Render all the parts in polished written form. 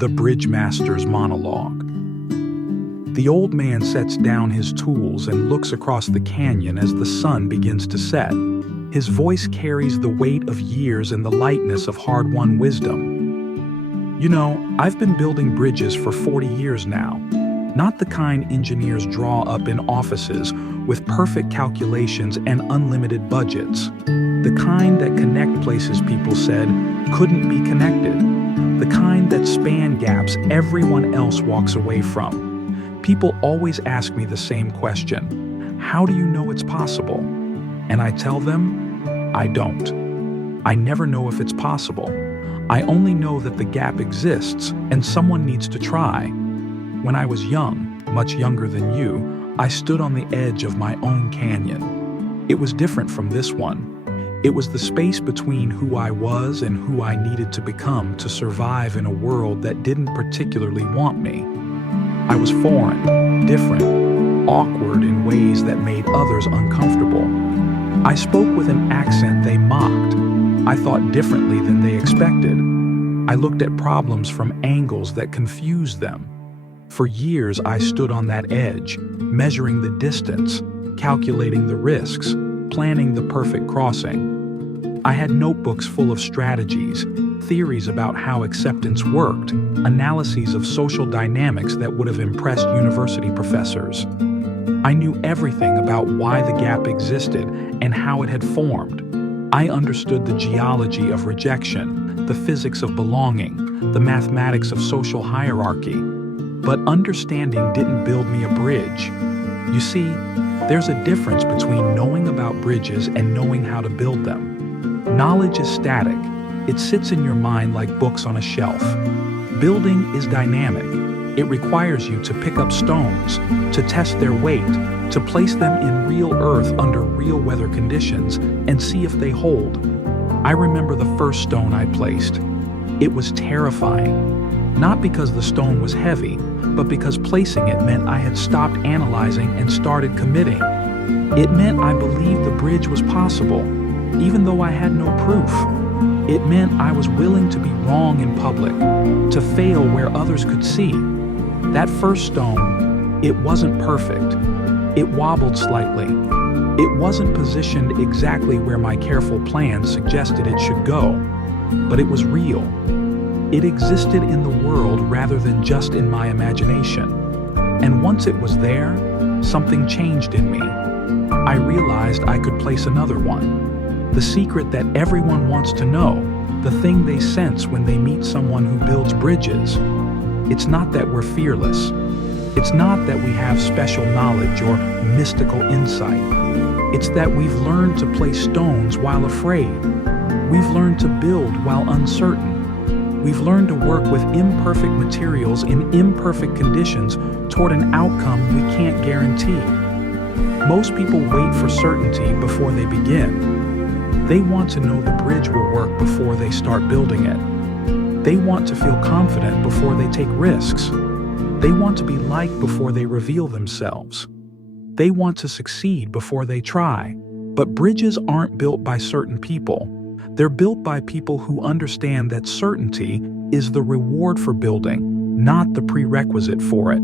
The Bridge Master's Monologue. The old man sets down his tools and looks across the canyon as the sun begins to set. His voice carries the weight of years and the lightness of hard-won wisdom. You know, I've been building bridges for 40 years now. Not the kind engineers draw up in offices with perfect calculations and unlimited budgets. The kind that connect places people said couldn't be connected. The kind that span gaps everyone else walks away from. People always ask me the same question: how do you know it's possible? And I tell them, I don't. I never know if it's possible. I only know that the gap exists and someone needs to try. When I was young, much younger than you, I stood on the edge of my own canyon. It was different from this one. It was the space between who I was and who I needed to become to survive in a world that didn't particularly want me. I was foreign, different, awkward in ways that made others uncomfortable. I spoke with an accent they mocked. I thought differently than they expected. I looked at problems from angles that confused them. For years, I stood on that edge, measuring the distance, calculating the risks, planning the perfect crossing. I had notebooks full of strategies, theories about how acceptance worked, analyses of social dynamics that would have impressed university professors. I knew everything about why the gap existed and how it had formed. I understood the geology of rejection, the physics of belonging, the mathematics of social hierarchy. But understanding didn't build me a bridge. You see, there's a difference between knowing about bridges and knowing how to build them. Knowledge is static. It sits in your mind like books on a shelf. Building is dynamic. It requires you to pick up stones, to test their weight, to place them in real earth under real weather conditions and see if they hold. I remember the first stone I placed. It was terrifying. Not because the stone was heavy, but because placing it meant I had stopped analyzing and started committing. It meant I believed the bridge was possible, even though I had no proof. It meant I was willing to be wrong in public, to fail where others could see. That first stone, it wasn't perfect. It wobbled slightly. It wasn't positioned exactly where my careful plan suggested it should go, but it was real. It existed in the world rather than just in my imagination. And once it was there, something changed in me. I realized I could place another one. The secret that everyone wants to know, the thing they sense when they meet someone who builds bridges. It's not that we're fearless. It's not that we have special knowledge or mystical insight. It's that we've learned to place stones while afraid. We've learned to build while uncertain. We've learned to work with imperfect materials in imperfect conditions toward an outcome we can't guarantee. Most people wait for certainty before they begin. They want to know the bridge will work before they start building it. They want to feel confident before they take risks. They want to be liked before they reveal themselves. They want to succeed before they try. But bridges aren't built by certain people. They're built by people who understand that certainty is the reward for building, not the prerequisite for it.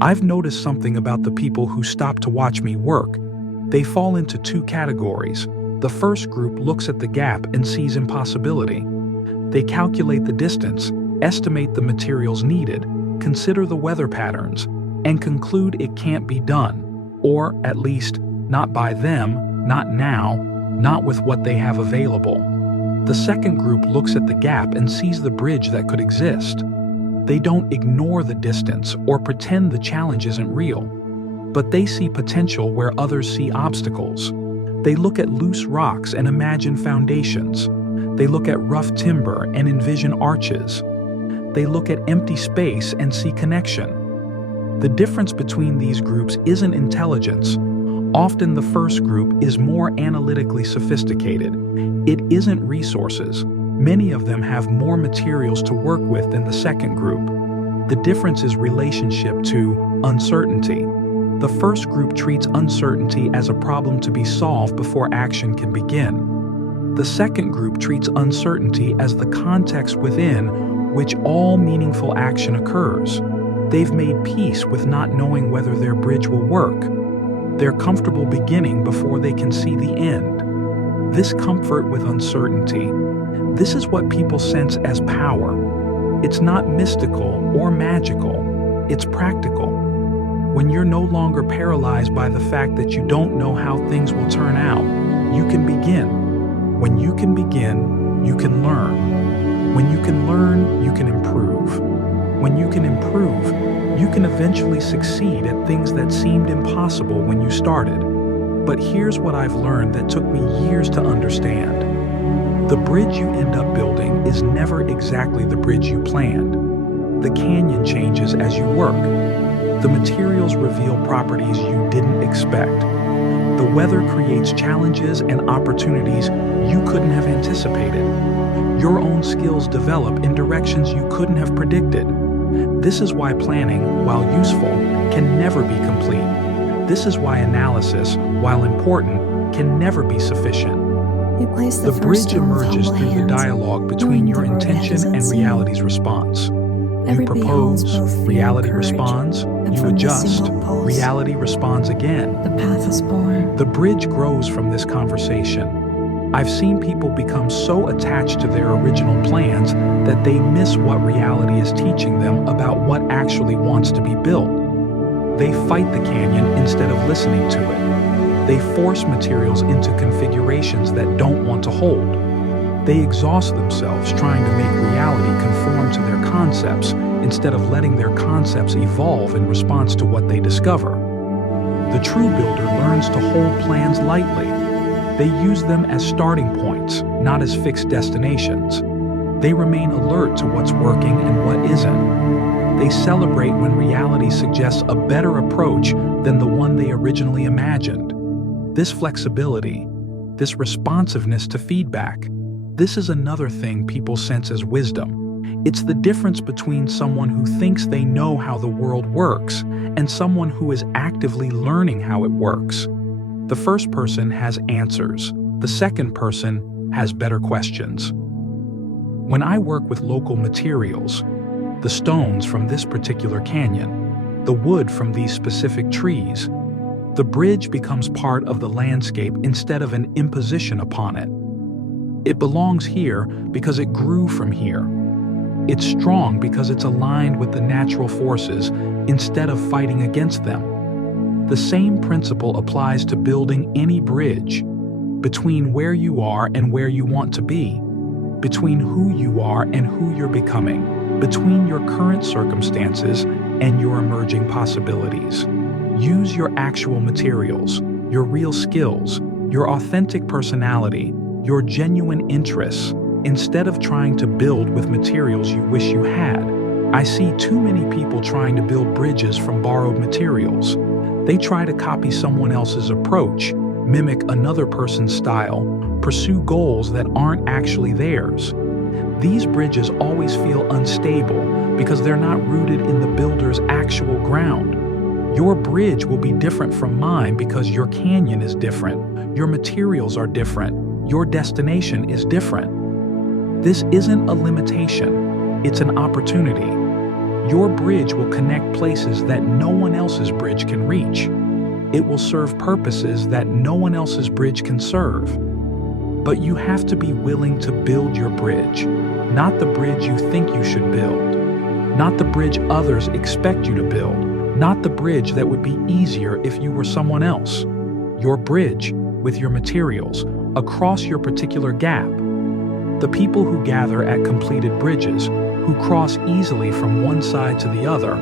I've noticed something about the people who stop to watch me work. They fall into two categories. The first group looks at the gap and sees impossibility. They calculate the distance, estimate the materials needed, consider the weather patterns, and conclude it can't be done, or at least not by them, not now, not with what they have available. The second group looks at the gap and sees the bridge that could exist. They don't ignore the distance or pretend the challenge isn't real, but they see potential where others see obstacles. They look at loose rocks and imagine foundations. They look at rough timber and envision arches. They look at empty space and see connection. The difference between these groups isn't intelligence. Often the first group is more analytically sophisticated. It isn't resources. Many of them have more materials to work with than the second group. The difference is relationship to uncertainty. The first group treats uncertainty as a problem to be solved before action can begin. The second group treats uncertainty as the context within which all meaningful action occurs. They've made peace with not knowing whether their bridge will work. They're comfortable beginning before they can see the end. This comfort with uncertainty, this is what people sense as power. It's not mystical or magical, it's practical. When you're no longer paralyzed by the fact that you don't know how things will turn out, you can begin. When you can begin, you can learn. When you can learn, you can improve. When you can improve, you can eventually succeed at things that seemed impossible when you started. But here's what I've learned that took me years to understand. The bridge you end up building is never exactly the bridge you planned. The canyon changes as you work. The materials reveal properties you didn't expect. The weather creates challenges and opportunities you couldn't have anticipated. Your own skills develop in directions you couldn't have predicted. This is why planning, while useful, can never be complete. This is why analysis, while important, can never be sufficient. The bridge emerges through the dialogue between your intention and reality's response. You propose, reality responds. You adjust, reality responds again. The path is born. The bridge grows from this conversation. I've seen people become so attached to their original plans that they miss what reality is teaching them about what actually wants to be built. They fight the canyon instead of listening to it. They force materials into configurations that don't want to hold. They exhaust themselves trying to make reality conform to their concepts instead of letting their concepts evolve in response to what they discover. The true builder learns to hold plans lightly. They use them as starting points, not as fixed destinations. They remain alert to what's working and what isn't. They celebrate when reality suggests a better approach than the one they originally imagined. This flexibility, this responsiveness to feedback, this is another thing people sense as wisdom. It's the difference between someone who thinks they know how the world works and someone who is actively learning how it works. The first person has answers. The second person has better questions. When I work with local materials, the stones from this particular canyon, the wood from these specific trees, the bridge becomes part of the landscape instead of an imposition upon it. It belongs here because it grew from here. It's strong because it's aligned with the natural forces instead of fighting against them. The same principle applies to building any bridge between where you are and where you want to be, between who you are and who you're becoming, between your current circumstances and your emerging possibilities. Use your actual materials, your real skills, your authentic personality, your genuine interests, instead of trying to build with materials you wish you had. I see too many people trying to build bridges from borrowed materials. They try to copy someone else's approach, mimic another person's style, pursue goals that aren't actually theirs. These bridges always feel unstable because they're not rooted in the builder's actual ground. Your bridge will be different from mine because your canyon is different, your materials are different, your destination is different. This isn't a limitation, it's an opportunity. Your bridge will connect places that no one else's bridge can reach. It will serve purposes that no one else's bridge can serve. But you have to be willing to build your bridge, not the bridge you think you should build, not the bridge others expect you to build, not the bridge that would be easier if you were someone else. Your bridge, with your materials, across your particular gap. The people who gather at completed bridges, who cross easily from one side to the other,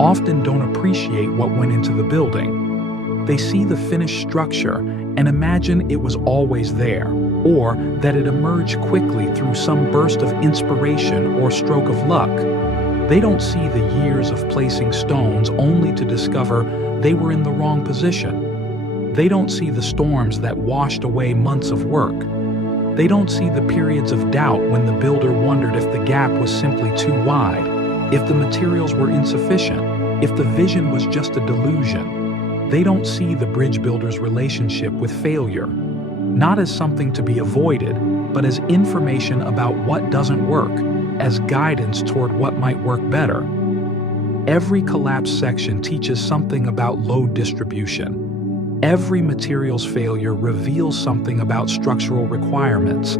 often don't appreciate what went into the building. They see the finished structure and imagine it was always there, or that it emerged quickly through some burst of inspiration or stroke of luck. They don't see the years of placing stones only to discover they were in the wrong position. They don't see the storms that washed away months of work. They don't see the periods of doubt when the builder wondered if the gap was simply too wide, if the materials were insufficient, if the vision was just a delusion. They don't see the bridge builder's relationship with failure, not as something to be avoided, but as information about what doesn't work, as guidance toward what might work better. Every collapsed section teaches something about load distribution. Every materials failure reveals something about structural requirements.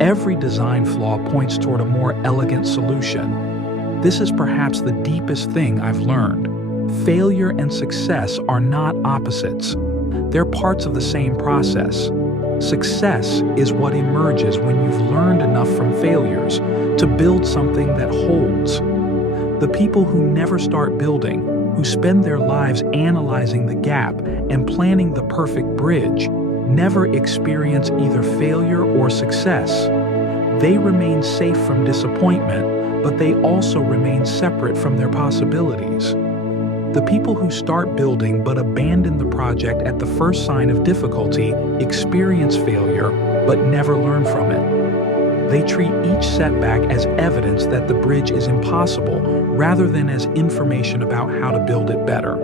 Every design flaw points toward a more elegant solution. This is perhaps the deepest thing I've learned. Failure and success are not opposites. They're parts of the same process. Success is what emerges when you've learned enough from failures to build something that holds. The people who never start building, who spend their lives analyzing the gap and planning the perfect bridge, never experience either failure or success. They remain safe from disappointment, but they also remain separate from their possibilities. The people who start building but abandon the project at the first sign of difficulty experience failure but never learn from it. They treat each setback as evidence that the bridge is impossible rather than as information about how to build it better.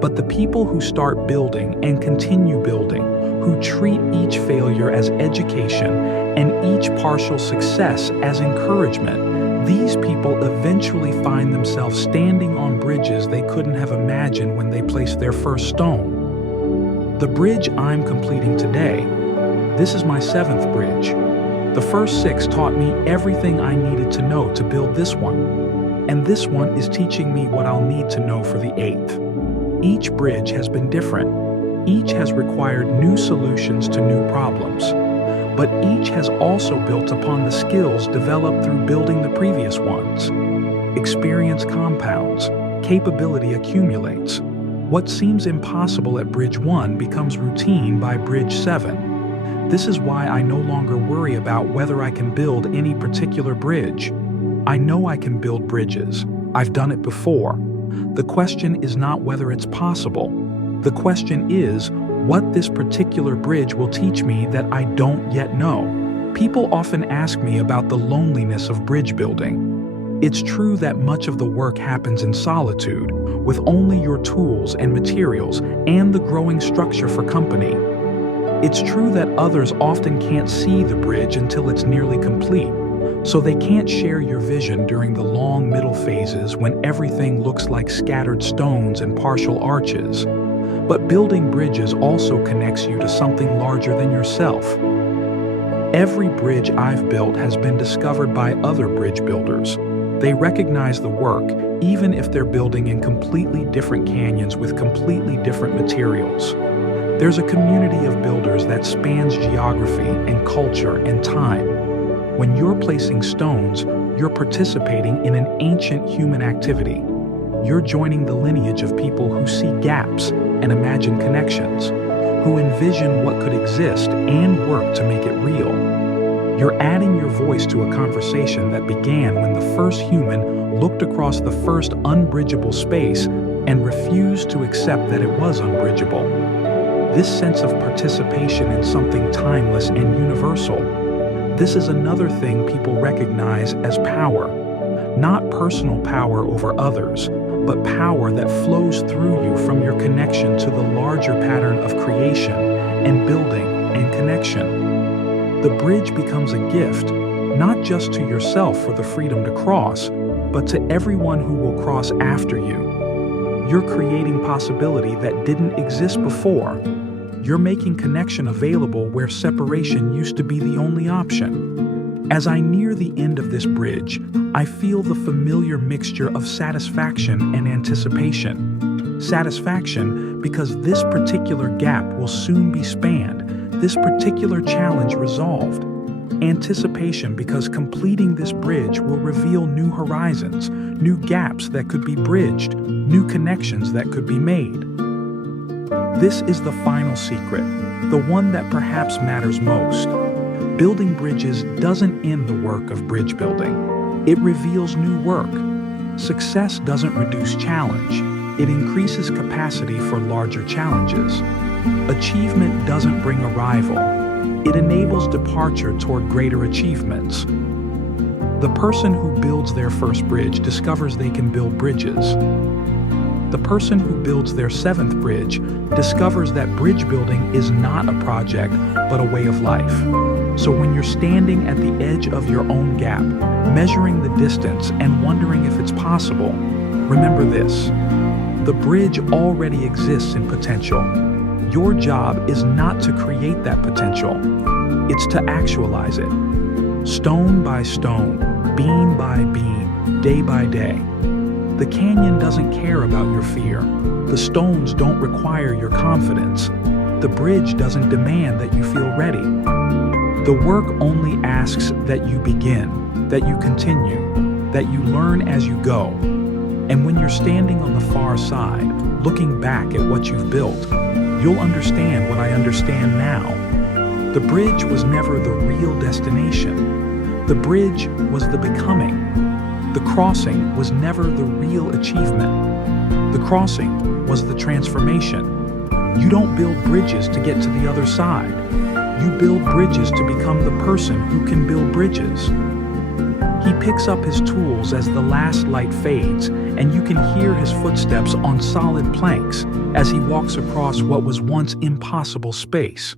But the people who start building and continue building, who treat each failure as education and each partial success as encouragement, these people eventually find themselves standing on bridges they couldn't have imagined when they placed their first stone. The bridge I'm completing today, this is my 7th bridge. The first 6 taught me everything I needed to know to build this one. And this one is teaching me what I'll need to know for the 8th. Each bridge has been different. Each has required new solutions to new problems. But each has also built upon the skills developed through building the previous ones. Experience compounds, capability accumulates. What seems impossible at Bridge 1 becomes routine by Bridge 7. This is why I no longer worry about whether I can build any particular bridge. I know I can build bridges. I've done it before. The question is not whether it's possible. The question is, what this particular bridge will teach me that I don't yet know. People often ask me about the loneliness of bridge building. It's true that much of the work happens in solitude, with only your tools and materials and the growing structure for company. It's true that others often can't see the bridge until it's nearly complete, so they can't share your vision during the long middle phases when everything looks like scattered stones and partial arches. But building bridges also connects you to something larger than yourself. Every bridge I've built has been discovered by other bridge builders. They recognize the work, even if they're building in completely different canyons with completely different materials. There's a community of builders that spans geography and culture and time. When you're placing stones, you're participating in an ancient human activity. You're joining the lineage of people who see gaps and imagine connections, who envision what could exist and work to make it real. You're adding your voice to a conversation that began when the first human looked across the first unbridgeable space and refused to accept that it was unbridgeable. This sense of participation in something timeless and universal. This is another thing people recognize as power. Not personal power over others, but power that flows through you from your connection to the larger pattern of creation and building and connection. The bridge becomes a gift, not just to yourself for the freedom to cross, but to everyone who will cross after you. You're creating possibility that didn't exist before. You're making connection available where separation used to be the only option. As I near the end of this bridge, I feel the familiar mixture of satisfaction and anticipation. Satisfaction because this particular gap will soon be spanned, this particular challenge resolved. Anticipation because completing this bridge will reveal new horizons, new gaps that could be bridged, new connections that could be made. This is the final secret, the one that perhaps matters most. Building bridges doesn't end the work of bridge building. It reveals new work. Success doesn't reduce challenge. It increases capacity for larger challenges. Achievement doesn't bring arrival. It enables departure toward greater achievements. The person who builds their first bridge discovers they can build bridges. The person who builds their 7th bridge discovers that bridge building is not a project, but a way of life. So when you're standing at the edge of your own gap, measuring the distance and wondering if it's possible, remember this: the bridge already exists in potential. Your job is not to create that potential. It's to actualize it. Stone by stone, beam by beam, day by day. The canyon doesn't care about your fear. The stones don't require your confidence. The bridge doesn't demand that you feel ready. The work only asks that you begin, that you continue, that you learn as you go. And when you're standing on the far side, looking back at what you've built, you'll understand what I understand now. The bridge was never the real destination. The bridge was the becoming. The crossing was never the real achievement. The crossing was the transformation. You don't build bridges to get to the other side. You build bridges to become the person who can build bridges. He picks up his tools as the last light fades, and you can hear his footsteps on solid planks as he walks across what was once impossible space.